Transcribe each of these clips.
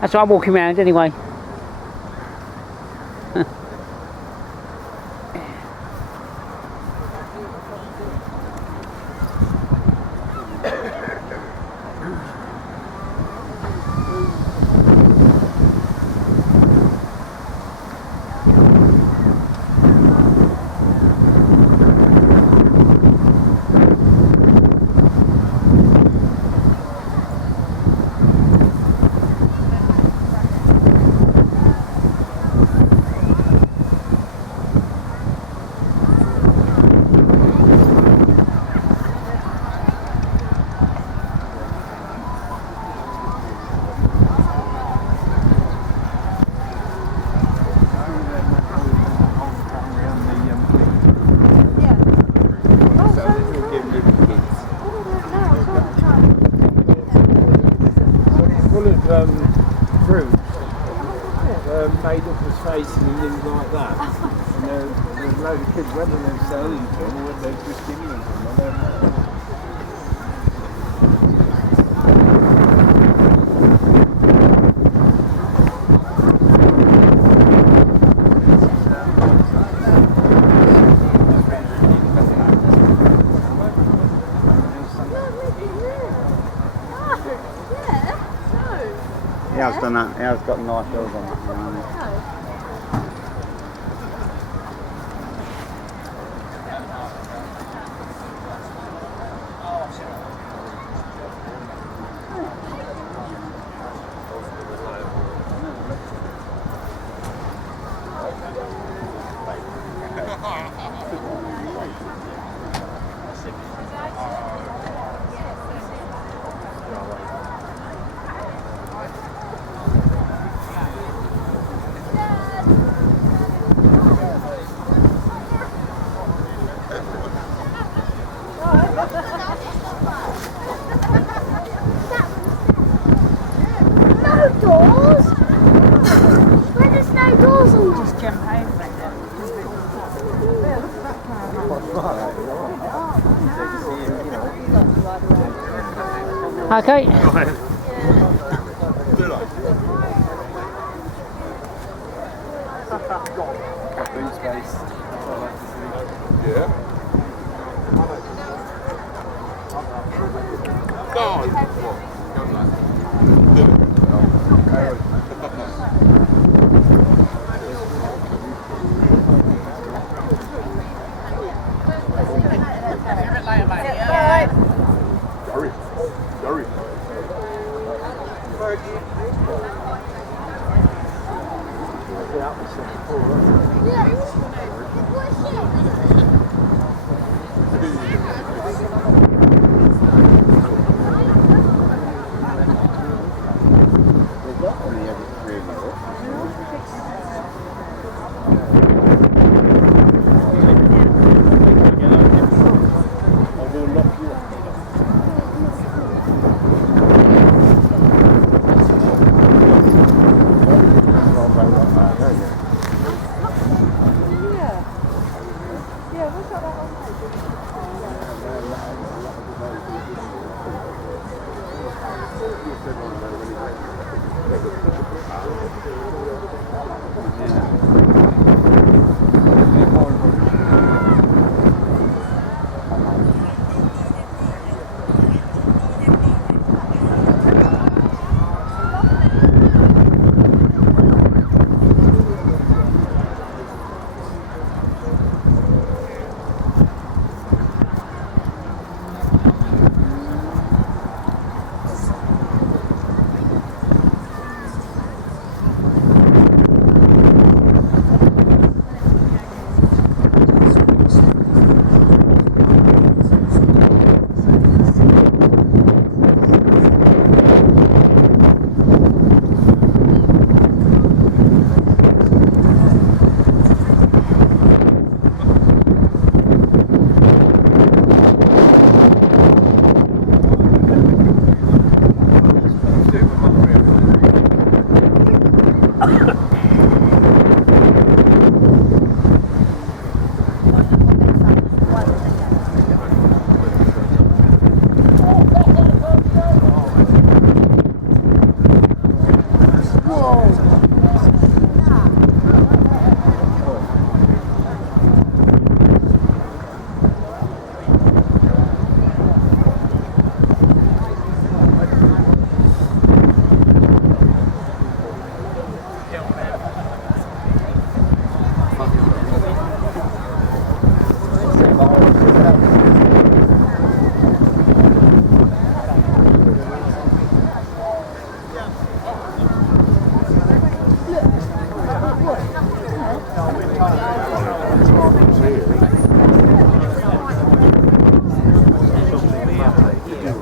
That's why I'm walking around anyway. Fruit made up as faces and things like that. And there's a load of kids, whether they're selling them or they're just giving them, I don't know. He has done that. He has got nice hills on that. Okay. Caffeine space. Yeah.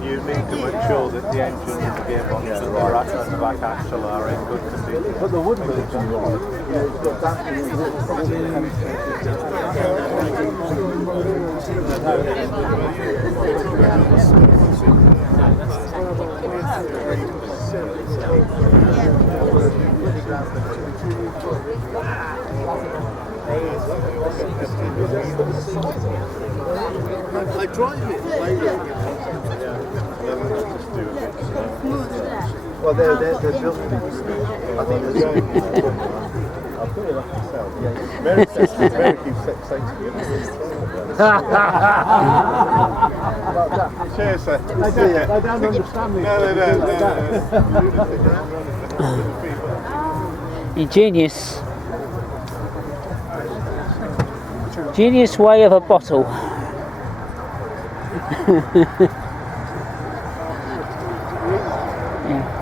You need to ensure that the engine and the gearbox and the rack and the back axle are in good condition. But the wood moves on the right. Yeah, it's got that in I drive it later. well, they're built to be. I think I'll put it up myself. Yeah, Mary keeps saying to me. Cheers, sir. They don't understand me. No. Ingenious. Genius way of a bottle. Yeah.